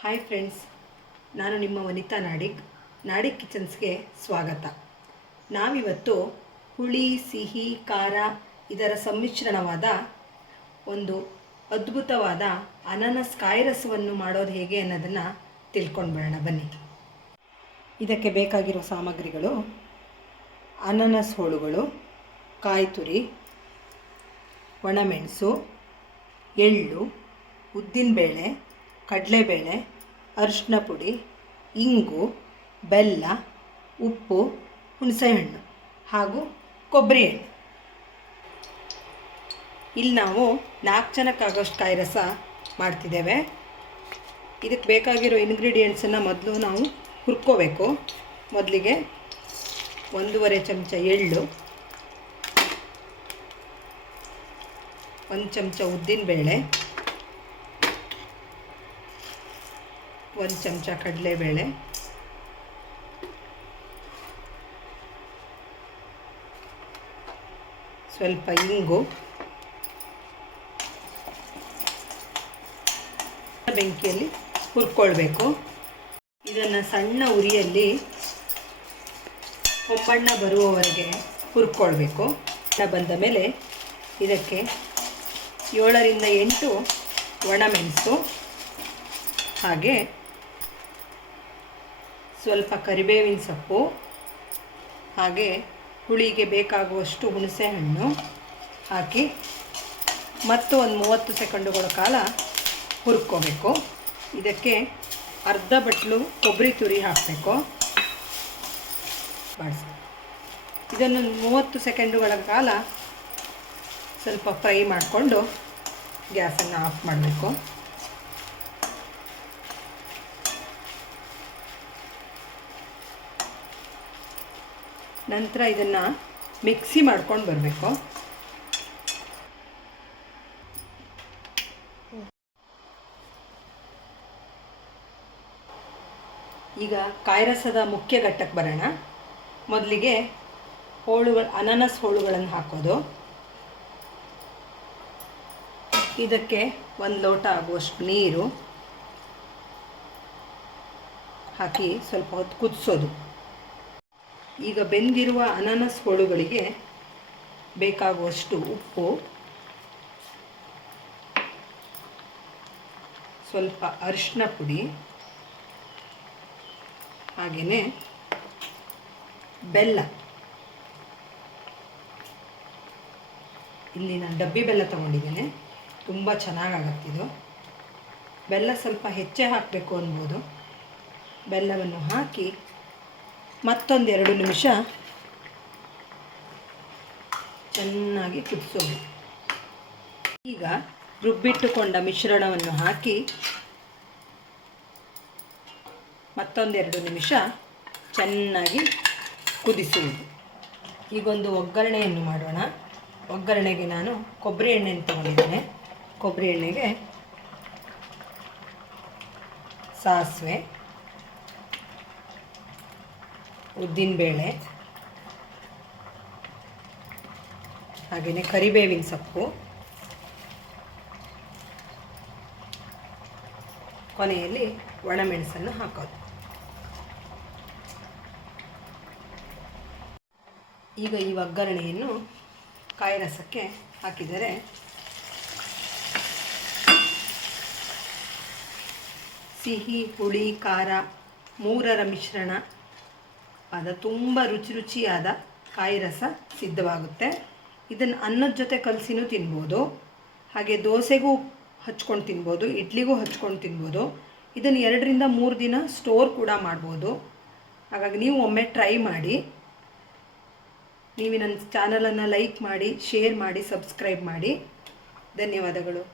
Hi friends, ನಾನು ನಿಮ್ಮ ವನಿತಾ ನಾಡಿಗ್ ಕಿಚನ್ಸ್ಗೆ ಸ್ವಾಗತ. ನಾವಿವತ್ತು ಹುಳಿ, ಸಿಹಿ, ಖಾರ ಇದರ ಸಮ್ಮಿಶ್ರಣವಾದ ಒಂದು ಅದ್ಭುತವಾದ ಅನಾನಸ್ ಕಾಯಿ ರಸವನ್ನು ಮಾಡೋದು ಹೇಗೆ ಅನ್ನೋದನ್ನು ತಿಳ್ಕೊಂಡು ಬರೋಣ ಬನ್ನಿ. ಇದಕ್ಕೆ ಬೇಕಾಗಿರೋ ಸಾಮಗ್ರಿಗಳು: ಅನಾನಸ್ ಹೋಳುಗಳು, ಕಾಯಿ ತುರಿ, ಒಣಮೆಣಸು, ಎಳ್ಳು, ಉದ್ದಿನಬೇಳೆ, ಕಡಲೆಬೇಳೆ, ಅರಿಶಿನ ಪುಡಿ, ಇಂಗು, ಬೆಲ್ಲ, ಉಪ್ಪು, ಹುಣಸೆಹಣ್ಣು ಹಾಗೂ ಕೊಬ್ಬರಿ ಎಣ್ಣೆ. ಇಲ್ಲಿ ನಾವು 4 ಜನಕ್ಕಾಗೋಷ್ಟು ಕಾಯಿ ರಸ ಮಾಡ್ತಿದ್ದೇವೆ. ಇದಕ್ಕೆ ಬೇಕಾಗಿರೋ ಇಂಗ್ರೀಡಿಯೆಂಟ್ಸನ್ನು ಮೊದಲು ನಾವು ಹುರ್ಕೋಬೇಕು. ಮೊದಲಿಗೆ 1.5 ಚಮಚ ಎಳ್ಳು, 1 ಚಮಚ ಉದ್ದಿನಬೇಳೆ, 1 ಚಮಚ ಕಡಲೆಬೇಳೆ, ಸ್ವಲ್ಪ ಇಂಗು, ಬೆಂಕಿಯಲ್ಲಿ ಹುರ್ಕೊಳ್ಬೇಕು. ಇದನ್ನು ಸಣ್ಣ ಉರಿಯಲ್ಲಿ ಹೊಂಬಣ್ಣ ಬರುವವರೆಗೆ ಹುರ್ಕೊಳ್ಬೇಕು. ಬಂದ ಮೇಲೆ ಇದಕ್ಕೆ 7ರಿಂದ 8 ಒಣಮೆಣಸು, ಹಾಗೆ ಸ್ವಲ್ಪ ಕರಿಬೇವಿನ ಸೊಪ್ಪು, ಹಾಗೆ ಹುಳಿಗೆ ಬೇಕಾಗುವಷ್ಟು ಹುಣಸೆಹಣ್ಣು ಹಾಕಿ ಮತ್ತು ಒಂದು 30 ಸೆಕೆಂಡುಗಳ ಕಾಲ ಹುರ್ಕೋಬೇಕು. ಇದಕ್ಕೆ ಅರ್ಧ ಬಟ್ಲು ಕೊಬ್ಬರಿ ತುರಿ ಹಾಕಬೇಕು. ಇದನ್ನು 30 ಸೆಕೆಂಡುಗಳ ಕಾಲ ಸ್ವಲ್ಪ ಫ್ರೈ ಮಾಡಿಕೊಂಡು ಗ್ಯಾಸನ್ನು ಆಫ್ ಮಾಡಬೇಕು. ನಂತರ ಇದನ್ನು ಮಿಕ್ಸಿ ಮಾಡ್ಕೊಂಡು ಬರಬೇಕು. ಈಗ ಕಾಯಿ ರಸದ ಮುಖ್ಯ ಘಟ್ಟಕ್ಕೆ ಬರೋಣ. ಮೊದಲಿಗೆ ಅನಾನಸ್ ಹೋಳುಗಳನ್ನು ಹಾಕೋದು. ಇದಕ್ಕೆ 1 ಲೋಟ ಆಗುವಷ್ಟು ನೀರು ಹಾಕಿ ಸ್ವಲ್ಪ ಹೊತ್ತು ಕುದಿಸೋದು. ಈಗ ಬೆಂದಿರುವ ಅನಾನಸ್ ಹೋಳುಗಳಿಗೆ ಬೇಕಾಗುವಷ್ಟು ಉಪ್ಪು, ಸ್ವಲ್ಪ ಅರಿಶಿನ ಪುಡಿ, ಹಾಗೆಯೇ ಬೆಲ್ಲ. ಇಲ್ಲಿ ನಾನು ಡಬ್ಬಿ ಬೆಲ್ಲ ತೊಗೊಂಡಿದ್ದೇನೆ, ತುಂಬ ಚೆನ್ನಾಗಾಗತ್ತಿದು. ಬೆಲ್ಲ ಸ್ವಲ್ಪ ಹೆಚ್ಚೇ ಹಾಕಬೇಕು ಅನ್ಬೋದು. ಬೆಲ್ಲವನ್ನು ಹಾಕಿ ಮತ್ತೊಂದು 2 ನಿಮಿಷ ಚೆನ್ನಾಗಿ ಕುದಿಸೋದು. ಈಗ ರುಬ್ಬಿಟ್ಟುಕೊಂಡ ಮಿಶ್ರಣವನ್ನು ಹಾಕಿ ಮತ್ತೊಂದು 2 ನಿಮಿಷ ಚೆನ್ನಾಗಿ ಕುದಿಸುವುದು. ಈಗೊಂದು ಒಗ್ಗರಣೆಯನ್ನು ಮಾಡೋಣ. ಒಗ್ಗರಣೆಗೆ ನಾನು ಕೊಬ್ಬರಿ ಎಣ್ಣೆಯನ್ನು ತಗೊಂಡಿದ್ದೇನೆ. ಕೊಬ್ಬರಿ ಎಣ್ಣೆಗೆ ಸಾಸಿವೆ, ಉದ್ದಿನಬೇಳೆ, ಹಾಗೆಯೇ ಕರಿಬೇವಿನ ಸೊಪ್ಪು, ಕೊನೆಯಲ್ಲಿ ಒಣಮೆಣಸನ್ನು ಹಾಕೋದು. ಈಗ ಈ ಒಗ್ಗರಣೆಯನ್ನು ಕಾಯಿ ರಸಕ್ಕೆ ಹಾಕಿದರೆ ಸಿಹಿ, ಹುಳಿ, ಖಾರ 3ರ ಮಿಶ್ರಣ ಆದ ತುಂಬ ರುಚಿಯಾದ ಕಾಯಿ ರಸ ಸಿದ್ಧವಾಗುತ್ತೆ. ಇದನ್ನು ಅನ್ನದ ಜೊತೆ ಕಲಸಿನೂ ತಿನ್ಬೋದು, ಹಾಗೆ ದೋಸೆಗೂ ಹಚ್ಕೊಂಡು ತಿನ್ಬೋದು, ಇಡ್ಲಿಗೂ ಹಚ್ಕೊಂಡು ತಿನ್ಬೋದು. ಇದನ್ನು 2ರಿಂದ 3 ದಿನ ಸ್ಟೋರ್ ಕೂಡ ಮಾಡ್ಬೋದು. ಹಾಗಾಗಿ ನೀವು ಒಮ್ಮೆ ಟ್ರೈ ಮಾಡಿ. ನೀವು ನನ್ನ ಚಾನಲನ್ನು ಲೈಕ್ ಮಾಡಿ, ಶೇರ್ ಮಾಡಿ, ಸಬ್ಸ್ಕ್ರೈಬ್ ಮಾಡಿ. ಧನ್ಯವಾದಗಳು.